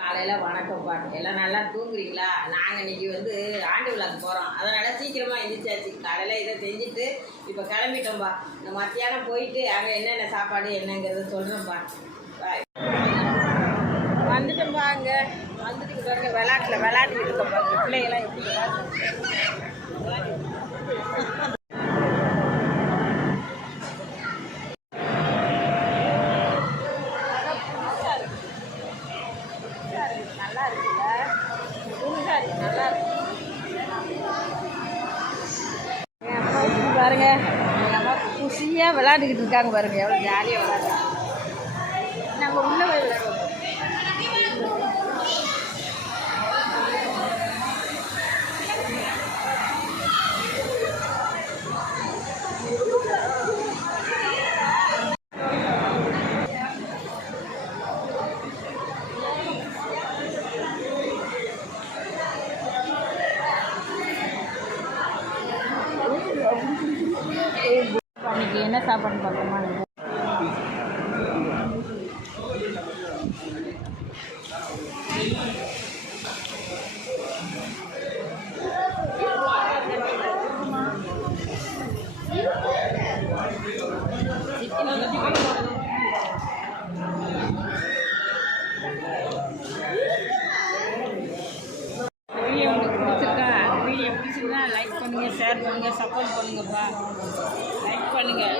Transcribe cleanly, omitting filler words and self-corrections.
காலையில் வணக்கம் பாட்டு எல்லாம் நல்லா தூங்குறீங்களா? நாங்கள் இன்றைக்கி ஆண்டு விழாக்கு போகிறோம். அதனால் சீக்கிரமாக எழுந்திரிச்சாச்சு. காலையில் இதை செஞ்சுட்டு இப்போ கிளம்பிட்டோம்பா. இந்த மத்தியானம் போயிட்டு அங்கே என்னென்ன சாப்பாடு என்னங்கிறத சொல்கிறோம்ப்பா. வந்துட்டோம்பா. அங்கே வந்துட்டு பாருங்க விளையாட்டுக்கிட்டு இருக்கோம்ப்பா. பிள்ளைங்களாம் எப்படி நல்லா இருக்குல்ல? நல்லா இருக்கு. என் அம்மா பாருங்க, எங்கள் அம்மா குஷியாக விளையாண்டுக்கிட்டு இருக்காங்க பாருங்க, எவ்வளோ ஜாலியாக விளையாடுறாங்க. நாங்கள் உள்ள போய் விளையாடுவோம். அன்றைக்கி என்ன சாப்பாடு பார்க்கணுமா? வீடியோ உங்களுக்கு பிடிச்சிருக்கா? வீடியோ பிடிச்சிருந்தா லைக் பண்ணுங்கள், ஷேர் பண்ணுங்கள், சப்போர்ட் பண்ணுங்கப்பா. லைக் பண்ணுங்கள்.